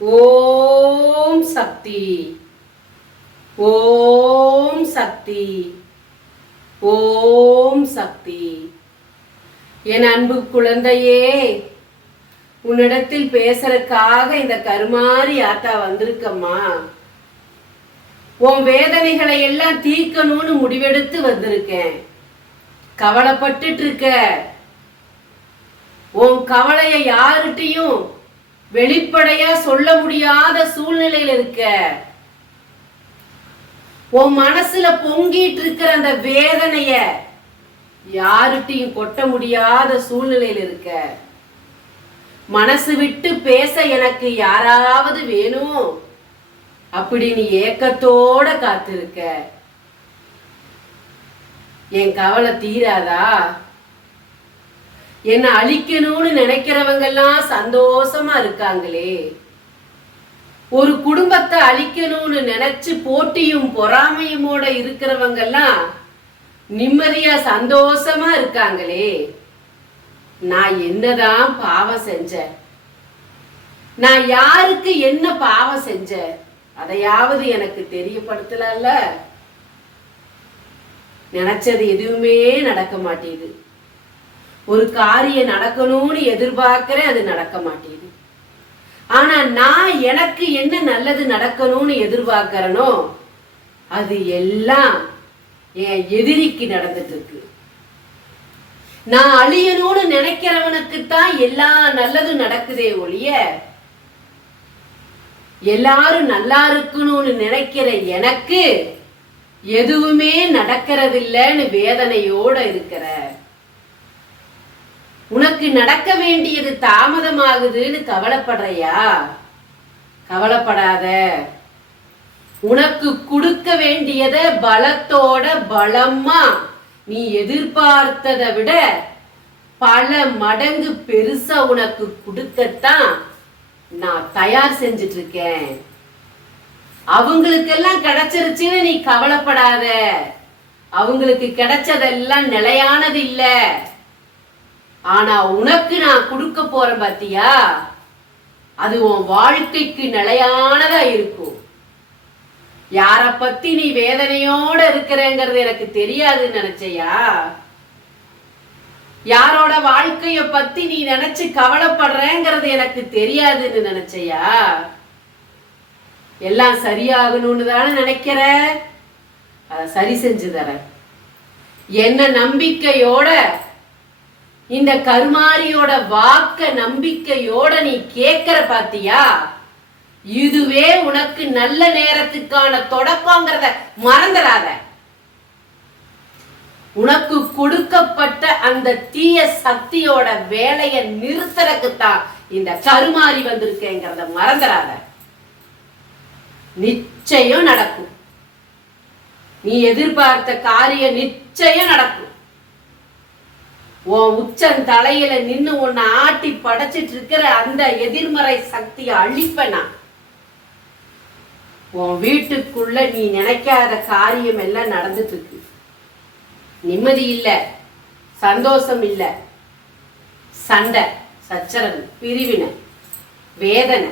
ஓம் சக்தி, ஓம் சக்தி, ஓம் சக்தி. என் அன்பு குழந்தையே, உன்னிடத்தில் பேசுறதுக்காக இந்த கருமாரி ஆத்தா வந்திருக்கம்மா. உன் வேதனைகளை எல்லாம் தீர்க்கணும்னு முடிவெடுத்து வந்திருக்கேன். கவலைப்பட்டுட்டு இருக்க. உன் கவலைய யாருகிட்டையும் வெளிப்படையா சொல்ல முடியாத சூழ்நிலையில இருக்க. உன் மனசுல பொங்கிட்டு இருக்கிற அந்த வேதனைய யாருகிட்டையும் கொட்ட முடியாத சூழ்நிலையில இருக்க. மனசு விட்டு பேச எனக்கு யாராவது வேணும் அப்படின்னு ஏக்கத்தோட காத்திருக்க. என் கவலை தீராதா? என்ன அழிக்கணும்னு நினைக்கிறவங்க எல்லாம் சந்தோஷமா இருக்காங்களே. ஒரு குடும்பத்தை அழிக்கணும்னு நினைச்சு போட்டியும் பொறாமையுமோட இருக்கிறவங்க எல்லாம் நிம்மதியா சந்தோஷமா இருக்காங்களே. நான் என்னதான் பாவம் செஞ்சேன்? நான் யாருக்கு என்ன பாவம் செஞ்சேன்? அதையாவது எனக்கு தெரியப்படுத்தல. நினைச்சது எதுவுமே நடக்க மாட்டேது. ஒரு காரியம் நடக்கணும்னு எதிர்பார்க்கிறேன், அது நடக்க மாட்டேது. ஆனா நான் எனக்கு என்ன நல்லது நடக்கணும்னு எதிர்பார்க்கிறனோ அது எல்லாம் என் எதிரிக்கு நடந்துட்டு இருக்கு. நான் அழியணும்னு நினைக்கிறவனுக்கு தான் எல்லா நல்லதும் நடக்குதே ஒழிய, எல்லாரும் நல்லா இருக்கணும்னு நினைக்கிற எனக்கு எதுவுமே நடக்கிறதில்லைன்னு வேதனையோட இருக்கிற. உனக்கு நடக்க வேண்டியது தாமதமாகுதுன்னு கவலைப்படுறியா? கவலைப்படாத. உனக்கு கொடுக்க வேண்டியத பலத்தோட பலமா நீ எதிர்பார்த்ததை விட பல மடங்கு பெருசா உனக்கு கொடுக்கத்தான் நான் தயார் செஞ்சிட்டு இருக்கேன். அவங்களுக்கெல்லாம் கிடைச்சிருச்சுன்னு நீ கவலைப்படாத. அவங்களுக்கு கிடைச்சதெல்லாம் நிலையானது இல்ல. ஆனா உனக்கு நான் கொடுக்க போறேன் பாத்தியா, அது உன் வாழ்க்கைக்கு நிலையானதா இருக்கும். யார பத்தி நீ வேதனையோட இருக்கிறேங்கிறது எனக்கு தெரியாதுன்னு நினைச்சையா? யாரோட வாழ்க்கைய பத்தி நீ நினைச்சு கவலைப்படுறேங்கிறது எனக்கு தெரியாதுன்னு நினைச்சையா? எல்லாம் சரியாகணும்னு தானே நினைக்கிற. அத சரி செஞ்சு தர. என்ன நம்பிக்கையோட, இந்த கருமாரியோட வாக்க நம்பிக்கையோட நீ கேட்கிற பாத்தியா, இதுவே உனக்கு நல்ல நேரத்துக்கான தொடக்கங்கிறத மறந்துடாத. உனக்கு கொடுக்கப்பட்ட அந்த தீய சக்தியோட வேலையை நிறுத்தறதுக்குத்தான் இந்த கருமாரி வந்திருக்கேங்கிறத மறந்துடாத. நிச்சயம் நடக்கும். நீ எதிர்பார்த்த காரியம் நிச்சயம் நடக்கும். உன் உச்சன் தலையில நின்னு உன்னை ஆட்டி படைச்சிட்டு இருக்கிற அந்த எதிர்மறை சக்தியை அழிப்பனா. உன் வீட்டுக்குள்ள நீ நினைக்காத காரியம் எல்லாம் நடந்துட்டு இருக்கு. நிம்மதி இல்ல, சந்தோஷம் இல்ல, சண்டை சச்சரவு, பிரிவினை, வேதனை.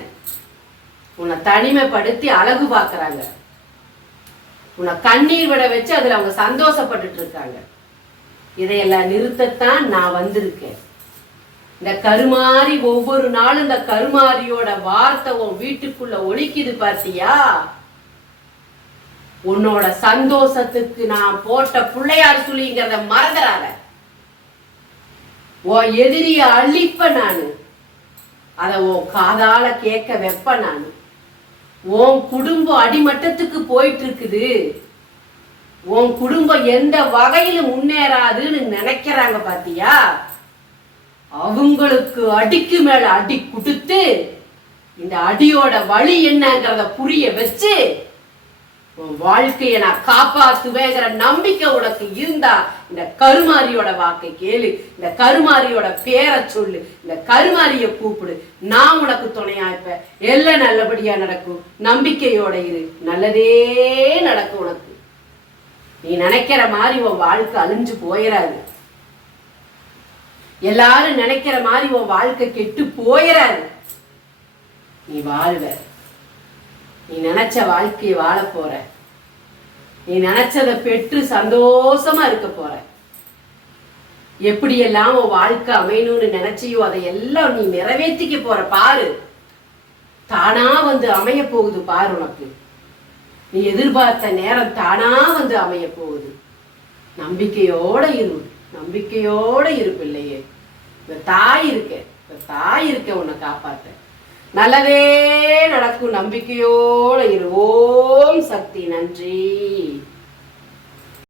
உன்னை தனிமைப்படுத்தி அழகு பார்க்கறாங்க. உன்னை கண்ணீர் விட வச்சு அதுல அவங்க சந்தோஷப்பட்டுட்டு இருக்காங்க. இதையெல்லாம் நிறுத்தத்தான் நான் வந்திருக்கேன். இந்த கருமாரி ஒவ்வொரு நாளும் இந்த கருமாரியோட வார்த்தை உன் வீட்டுக்குள்ள ஒலிக்குது பாத்தியா? உன்னோட சந்தோஷத்துக்கு நான் போட்ட பிள்ளையார் சுழிங்கிறத மறந்துடாத. உன் எதிரிய அழிப்ப நானு. அத உன் காதால கேட்க வைப்ப நானு. உன் குடும்பம் அடிமட்டத்துக்கு போயிட்டு இருக்குது. உன் குடும்பம் எந்த வகையில முன்னேறாதுன்னு நினைக்கிறாங்க பாத்தியா? அவங்களுக்கு அடிக்கு மேல அடி கொடுத்து இந்த அடியோட வழி என்னங்கிறத புரிய வச்சு உன் வாழ்க்கைய நான் காப்பாத்துவேங்கிற நம்பிக்கை உனக்கு இருந்தா இந்த கருமாரியோட வாக்கை கேளு. இந்த கருமாரியோட பேரை சொல்லு. இந்த கருமாரிய கூப்பிடு. நான் உனக்கு துணையா இருப்ப. எல்லாம் நல்லபடியா நடக்கும். நம்பிக்கையோட இரு. நல்லதே நடக்கும் உனக்கு. நீ நினைக்கிற மாதிரி உன் வாழ்க்கை அழிஞ்சு போயிடாது. எல்லாரும் நினைக்கிற மாதிரி உன் வாழ்க்கை கெட்டு போயிடாது. நீ வாழ்வ. நீ நினைச்ச வாழ்க்கையை வாழ போற. நீ நினைச்சதை பெற்று சந்தோஷமா இருக்க போற. எப்படியெல்லாம் உன் வாழ்க்கை அமையணும்னு நினைச்சியோ அதையெல்லாம் நீ நிறைவேற்றிக்க போற பாரு. தானா வந்து அமைய போகுது பாரு. உனக்கு நீ எதிர்பார்த்த நேரம் தானா வந்து அமைய போகுது. நம்பிக்கையோட இரு, நம்பிக்கையோட இரு பிள்ளையே. இந்த தாய் இருக்க உன்னை காப்பாத்த. நல்லதே நடக்கும், நம்பிக்கையோட இரு. ஓம் சக்தி. நன்றி.